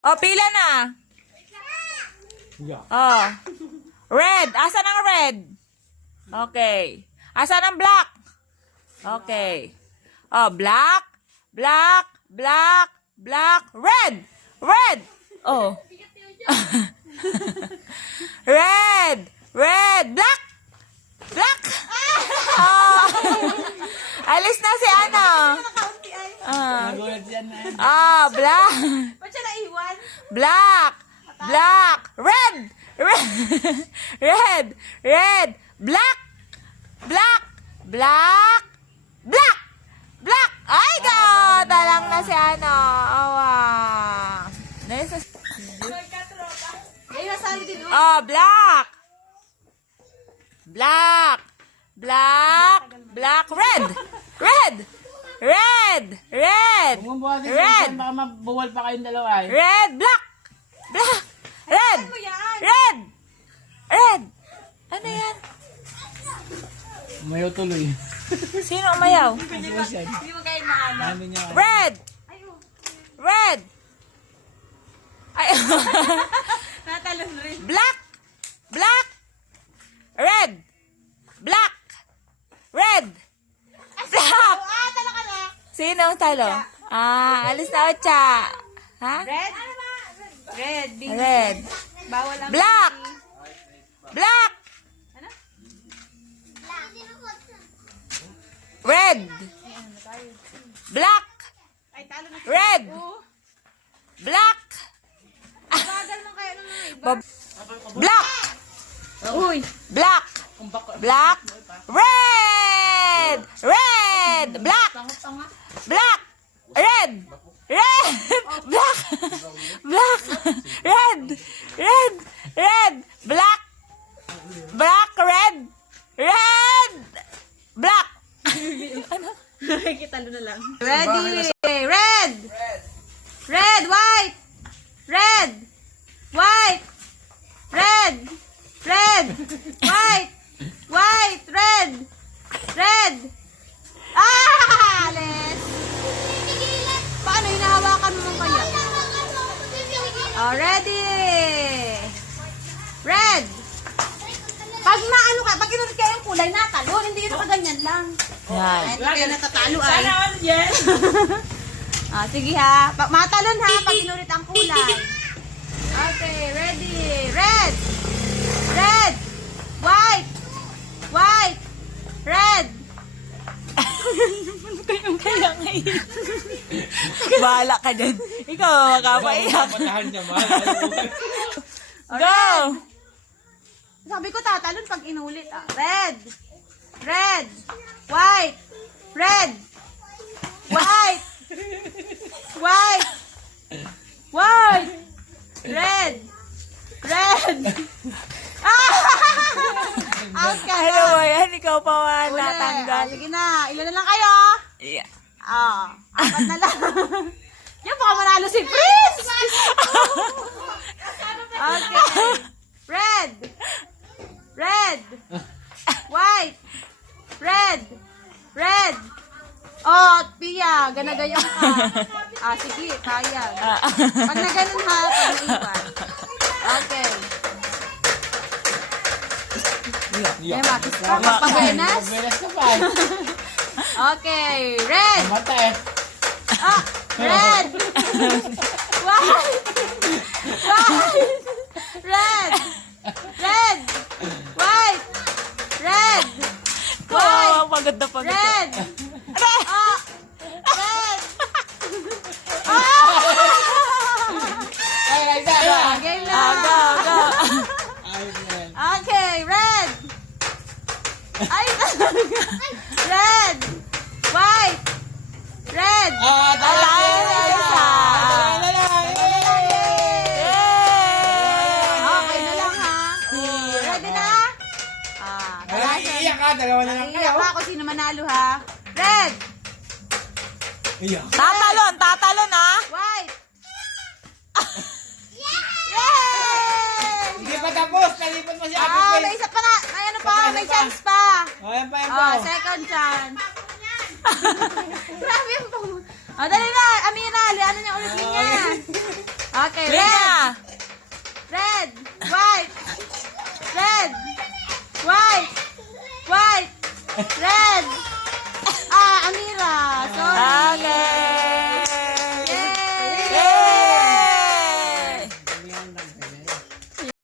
O, pila na. Oh. Red. Asan ang red? Okay. Asan ang black? Okay. Oh, black, black, black, black, red. Red. Oh. Red. Red. Black. Black. Oh. Alis na si ano. Black. Ba't siya naiwan? Black. Black. Red. Red. Red. Red. Black. Black. Black. Black. Black. Ay, go. Talang na si ano. Awa. Ay, nasali din. Oh, black. Black. Black. Black. Red. Red. Red. Red. Red. Baka mabuwal pa kayong dalawa eh. Red. Black. Black. Red. Ano yan? Red. Red. Ano yan? Umayaw tuloy. Sino umayaw? Hindi mo kayo maano. Ano niya? Red. Ayun. Red. Ay. Natalon rin. Black. Black. Red. Black. Red. Black. Talo ka na. Sino ang talo? Alis na Ocha. Ha? Red? Red. Big. Red. Bawal ang Black. big. Black. Ano? Red. Black. Ay, talo na. Red. Black. Bagal mo kayo ng mga iba. Black. Uy. Black. Black. Red. Red. Black. Black. Red. Red. Black. Black. Red. Red. Red. Black. Black. Red. Red. Black. Nakikitalo na lang. Ready. Red. Red. White. Red. White. Red. Red. White. White. Red. Red. Alis. Paano hinahawakan mo kaya? Oh, ready. Red. Pag maano ka, pag inulit kayo yung kulay, natalon. Hindi yun nakaganyan lang. Yan. Ay, hindi kayo natatalo ay. Sana all yes! Sige ha. Matalon ha, pag inulit ang kulay. Okay, ready. Red. Red. White. White. Red. Kaya ngayon. Bahala ka dyan. Ikaw, makapaiyak. Patahan niya, mahal. Go! Sabi ko tatalon pag inulit. Red. Red. White. Red. White. White. White. Red. Red. Out ka Ano na. mo yan? Ikaw pa man Uli. natanggal. Sige na. Ilan na lang kayo? Yeah. Apat na lang. Yan, baka manalo si Prince! Okay. Red. Red. White. Red. Red. Oh, Pia, ganagayon ka. Sige, kaya. Pag na ganun ha, pag naiwan. Okay. May matis ka. Pagpabenas. Magbelas ka pa eh. Okay. Red. Mata eh. Red. White. White. Red. Red. White. Red. Oh, pagod na pagod. Red. Red. Ay, isa. Game na. Go, go. Ayos na yan. Okay, red. Ay, red. White. Red. Dalawa na lang. Okay na lang ha. Ready na? Iiyak ka, dalawa na lang Iiyak kayo. ha kung sino manalo ha. Red. Iyak. Tatalon, tatalon ha. White. Yay! Hindi pa tapos, nalipat mo si Ate May Pwede. isa pa na. May ano pa, may chance pa. Ayan pa, ayan pa. Second chance. Grabe yung pang... Dali na, Amira, ano niya ulit niya. Okay, Play red. na. Red. White. Red. White. White. Red.